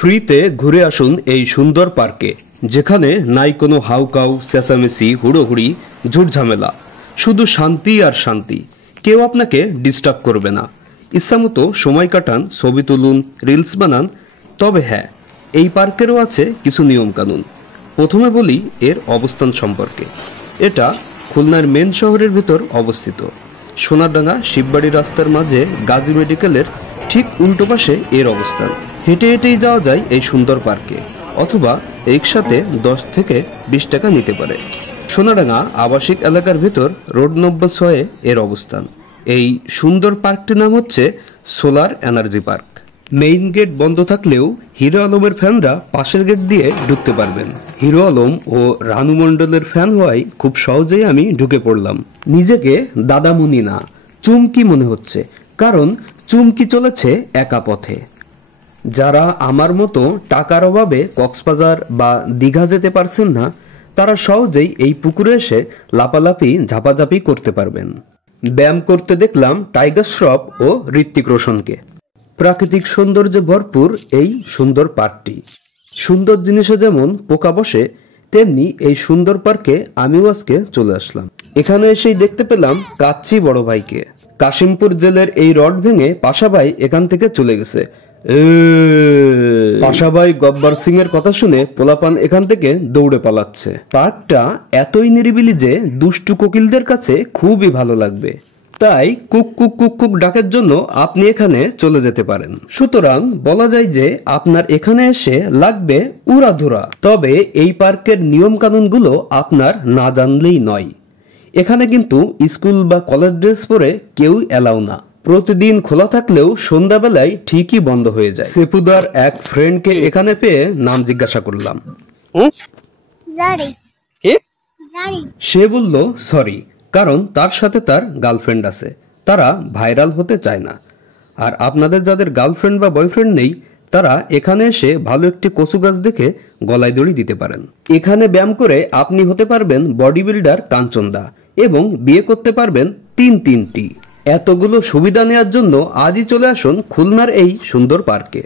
ফ্রিতে ঘুরে আসুন এই সুন্দর পার্কে, যেখানে নাই কোনো হাউকাউ, চেঁচামেচি, হুড়োহুড়ি, ঝুটঝামেলা। শুধু শান্তি আর শান্তি। কেউ আপনাকে ডিস্টার্ব করবে না। ইচ্ছামতো সময় কাটান, ছবি তুলুন, রিলস বানান। তবে হ্যাঁ, এই পার্কেরও আছে কিছু নিয়মকানুন। প্রথমে বলি এর অবস্থান সম্পর্কে। এটা খুলনার মেন শহরের ভিতর অবস্থিত। সোনারডাঙ্গা শিববাড়ি রাস্তার মাঝে গাজী মেডিকেলের ঠিক উল্টো পাশে এর অবস্থান। হেঁটে হেঁটেই যাওয়া যায় এই সুন্দর পার্কে, অথবা রিক্সাতে 10 থেকে 20 টাকা নিতে পারে। সোনারডাঙ্গা আবাসিক এলাকার ভিতর রোড নম্বর 6 এর অবস্থান। এই সুন্দর পার্কটির নাম হচ্ছে solar energy park. Main gate বন্ধ থাকলেও হিরো আলমের ফ্যানরা পাশের গেট দিয়ে ঢুকতে পারবেন। হিরো আলম ও রানু মণ্ডলের ফ্যান হওয়ায় খুব সহজেই আমি ঢুকে পড়লাম। নিজেকে দাদামুনি না, চুমকি মনে হচ্ছে, কারণ চুমকি চলেছে একা পথে। যারা আমার মতো টাকার অভাবে কক্সবাজার বা দীঘা যেতে পারছেন না, তারা সহজেই এই পুকুরে এসে লাপালাপি ঝাপাঝাপি করতে পারবেন। ব্যায়াম করতে দেখলাম টাইগার শ্রফ ও ঋত্বিক রোশনকে। প্রাকৃতিক সৌন্দর্যে ভরপুর এই সুন্দর পার্কটি। সুন্দর জিনিসে যেমন পোকা বসে, তেমনি এই সুন্দর পার্কে আমিও আজকে চলে আসলাম। এখানে এসেই দেখতে পেলাম কাচ্চি বড় ভাইকে। কাশিমপুর জেলের এই রড ভেঙে পাশাভাই এখান থেকে চলে গেছে। পাশাভাই গব্বর সিং এর কথা শুনে পোলাপান এখান থেকে দৌড়ে পালাচ্ছে। পার্কটা এতই নিরিবিলি যে দুষ্টু কোকিলদের কাছে খুবই ভালো লাগবে। তাই কুক কুক কুক কুক ডাকের জন্য আপনি এখানে চলে যেতে পারেন। সুতরাং বলা যায় যে আপনার এখানে এসে লাগবে উড়াধুরা। তবে এই পার্কের নিয়ম কানুনগুলো আপনার না জানলেই নয়। এখানে কিন্তু স্কুল বা কলেজ ড্রেস পরে কেউ এলাও না। প্রতিদিন খোলা থাকলেও সন্ধ্যাবেলায় ঠিকই বন্ধ হয়ে যায়। সেপুদার এক ফ্রেন্ডকে এখানে পেয়ে নাম জিজ্ঞাসা করলাম। সে বলল সরি, কারণ তার সাথে তার গার্লফ্রেন্ড আছে। তারা ভাইরাল হতে চায় না। আর আপনাদের যাদের গার্লফ্রেন্ড বা বয়ফ্রেন্ড নেই, তারা এখানে এসে ভালো একটি কচু গাছ দেখে গলায় দড়ি দিতে পারেন। এখানে ব্যায়াম করে আপনি হতে পারবেন বডি বিল্ডার কাঞ্চনদা এবং বিয়ে করতে পারবেন 3-3টি। এতগুলো সুবিধা নেওয়ার জন্য আজই চলে আসুন খুলনার এই সুন্দর পার্কে।